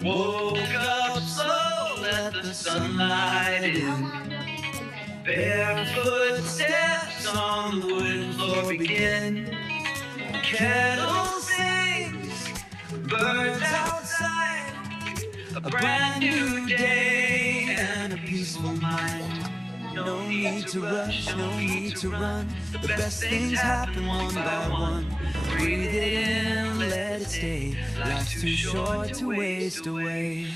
Woke up slow, let the sunlight in. Barefoot steps on the wooden floor begin. Kettle sings, birds outside. A brand new day and a peaceful mind. No need to rush, no need to run. The best things happen one by one. Breathe it in, let it stay. Life's too short to waste away.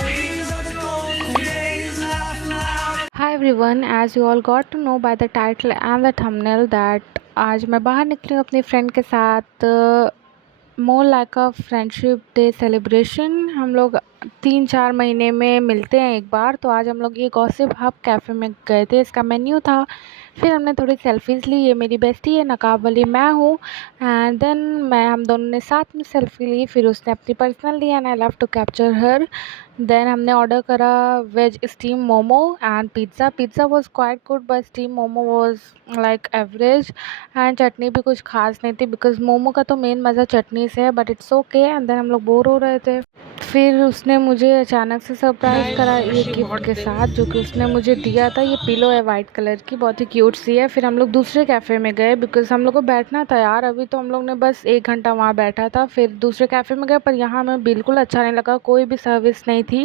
These are the golden days, laugh loud. Hi everyone, as you all got to know by the title and the thumbnail that आज मैं बाहर निकली हूँ अपनी friend के साथ more like a friendship day celebration. हम लोग 3-4 महीने में मिलते हैं एक बार, तो आज हम लोग ये गॉसिप हब कैफ़े में गए थे। इसका मेन्यू था, फिर हमने थोड़ी सेल्फीज़ ली। ये मेरी बेस्टी है, नकाब वाली मैं हूँ, एंड देन हम दोनों ने साथ में सेल्फी ली। फिर उसने अपनी पर्सनल ली and I love to capture her. Then हमने ऑर्डर करा veg steam momo and pizza was quite good, but steam momo was like average, and chutney भी कुछ खास नहीं थी बिकॉज मोमो का तो मेन मज़ा चटनी से है, but it's okay. And then हम लोग बोर हो रहे थे, फिर उसने मुझे अचानक से सरप्राइज़ करा ये गिफ्ट के साथ, जो कि उसने मुझे दिया था। ये पिलो है वाइट कलर की, बहुत ही क्यूट सी है। फिर हम लोग दूसरे कैफ़े में गए बिकॉज़ हम लोग को बैठना था यार। अभी तो हम लोग ने बस 1 घंटा वहाँ बैठा था। फिर दूसरे कैफ़े में गए, पर यहाँ हमें बिल्कुल अच्छा नहीं लगा, कोई भी सर्विस नहीं थी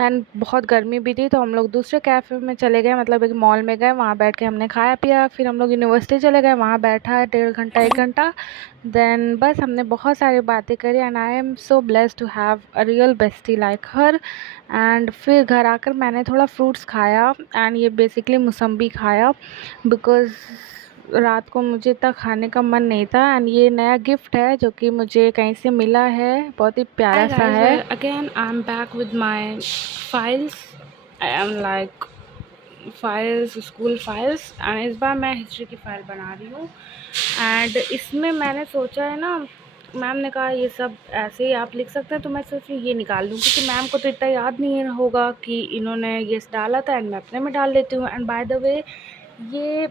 एंड बहुत गर्मी भी थी। तो हम लोग दूसरे कैफ़े में चले गए, मतलब एक मॉल में गए, वहाँ बैठ के हमने खाया पिया। फिर हम लोग यूनिवर्सिटी चले गए, वहाँ बैठा 1.5 घंटा 1 घंटा। देन बस हमने बहुत सारी बातें करी and I am so blessed to have a real bestie like her. And फिर घर आकर मैंने थोड़ा फ्रूट्स खाया एंड ये बेसिकली मौसम्बी खाया बिकॉज़ रात को मुझे इतना खाने का मन नहीं था। एंड ये नया गिफ्ट है जो कि मुझे कहीं से मिला है, बहुत ही प्यारा सा है। Again I am back with my files, I am like files, school files, and इस बार मैं हिस्ट्री की फ़ाइल बना रही हूँ। एंड इसमें मैंने सोचा है ना, मैम ने कहा ये सब ऐसे ही आप लिख सकते हैं, तो मैं सोची ये निकाल लूँ क्योंकि मैम को तो इतना याद नहीं होगा कि इन्होंने ये डाला था, एंड मैं अपने में डाल लेती हूँ। एंड बाय द वे ये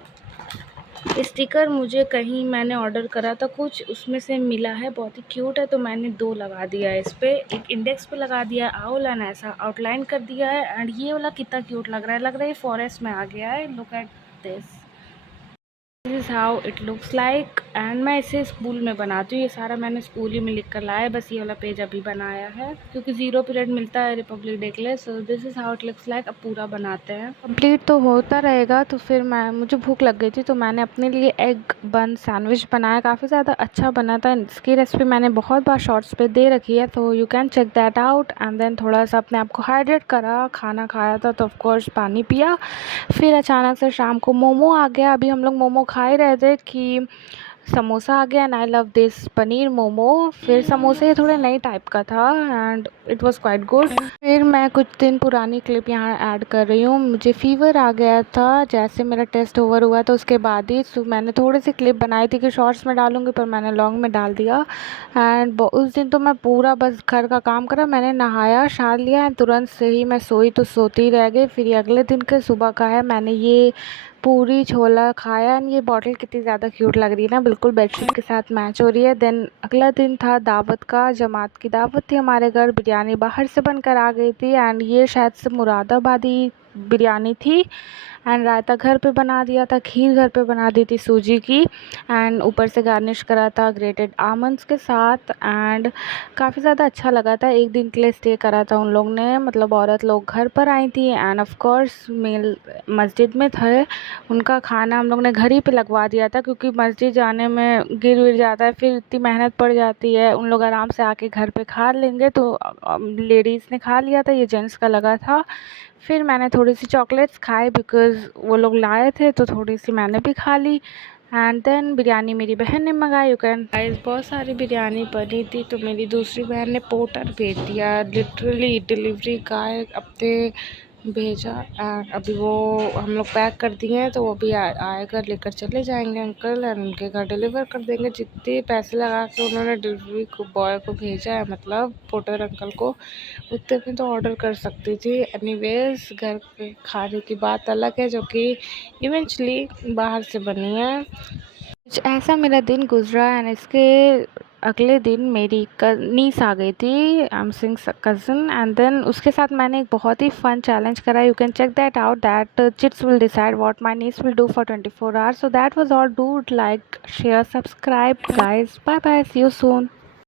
स्टिकर मुझे कहीं मैंने ऑर्डर करा था, कुछ उसमें से मिला है, बहुत ही क्यूट है, तो मैंने 2 लगा दिया है इस पे। एक इंडेक्स पे लगा दिया है आउल एंड ऐसा आउटलाइन कर दिया है। एंड ये वाला कितना क्यूट लग रहा है ये फॉरेस्ट में आ गया है। Look at this, this is how it looks like. And मैं इसे स्कूल में बनाती हूँ, ये सारा मैंने स्कूल ही में लिख कर लाया है, बस ये वाला पेज अभी बनाया है क्योंकि 0 पीरियड मिलता है रिपब्लिक डे के लिए। So this is how it looks like. अब पूरा बनाते हैं, कंप्लीट तो होता रहेगा। तो फिर मुझे भूख लग गई थी, तो मैंने अपने लिए एग बन सैंडविच बनाया, काफ़ी ज़्यादा अच्छा बना था। इसकी रेसिपी मैंने बहुत बार शॉर्ट्स पे दे रखी है, तो you can check that out. And then थोड़ा सा अपने आप को हाइड्रेट करा, खाना खाया था तो ऑफकोर्स पानी पिया। फिर अचानक से शाम को मोमो आ गया। अभी हम लोग मोमो खा ही रहे थे कि समोसा आ गया and I love this paneer momo. फिर समोसे थोड़े नए टाइप का था and it was quite good. फिर मैं कुछ दिन पुरानी क्लिप यहाँ ऐड कर रही हूँ। मुझे फ़ीवर आ गया था जैसे मेरा टेस्ट ओवर हुआ, तो उसके बाद ही मैंने थोड़ी सी क्लिप बनाई थी कि शॉर्ट्स में डालूँगी, पर मैंने लॉन्ग में डाल दिया। एंड उस दिन तो मैं पूरा बस घर का काम करा, मैंने नहाया शार लिया एंड तुरंत से ही मैं सोई तो सोती रह गई। फिर ये अगले दिन के सुबह का है, मैंने ये पूरी छोला खाया एंड ये बॉटल कितनी ज़्यादा क्यूट लग रही है ना, बिल्कुल बेडशीट के साथ मैच हो रही है। देन अगला दिन था दावत का, जमात की दावत थी हमारे घर। बिरयानी बाहर से बनकर आ गई थी एंड ये शायद से मुरादाबादी बिरयानी थी। एंड रायता घर पे बना दिया था, खीर घर पे बना दी थी सूजी की, एंड ऊपर से गार्निश करा था ग्रेटेड आमंड्स के साथ। एंड काफ़ी ज़्यादा अच्छा लगा था। एक दिन के लिए स्टे करा था उन लोग ने, मतलब औरत लोग घर पर आई थी एंड ऑफ कोर्स मेल मस्जिद में थे। उनका खाना हम लोग ने घर ही पे लगवा दिया था क्योंकि मस्जिद जाने में गिर विर जाता है, फिर इतनी मेहनत पड़ जाती है। उन लोग आराम से आके घर पे खा लेंगे, तो लेडीज़ ने खा लिया था, ये जेंट्स का लगा था। फिर मैंने थोड़ी सी चॉकलेट्स खाई बिकॉज़ वो लोग लाए थे, तो थोड़ी सी मैंने भी खा ली। एंड देन बिरयानी मेरी बहन ने मंगाई। यू कैन गाइस, बहुत सारी बिरयानी बनी थी, तो मेरी दूसरी बहन ने पोर्टर भेज दिया, लिटरली डिलीवरी गाय अपने भेजा। एंड अभी वो हम लोग पैक कर दिए हैं, तो वो भी आएगा, लेकर चले जाएंगे अंकल एंड उनके घर डिलीवर कर देंगे। जितने पैसे लगा के उन्होंने डिलीवरी को बॉय को भेजा है, मतलब पोर्टर अंकल को, उतने में तो ऑर्डर कर सकती थी। एनीवेज घर पे खाने की बात अलग है, जो कि इवेंचुअली बाहर से बनी है। कुछ ऐसा मेरा दिन गुजरा एंड इसके अगले दिन मेरी नीस आ गई थी, I am sing cousin, and then उसके साथ मैंने एक बहुत ही फन चैलेंज करा. You can check that out, that chits will decide what my niece will do for 24 hours. So that was all. Do like, share, subscribe, guys. Bye bye, see you soon.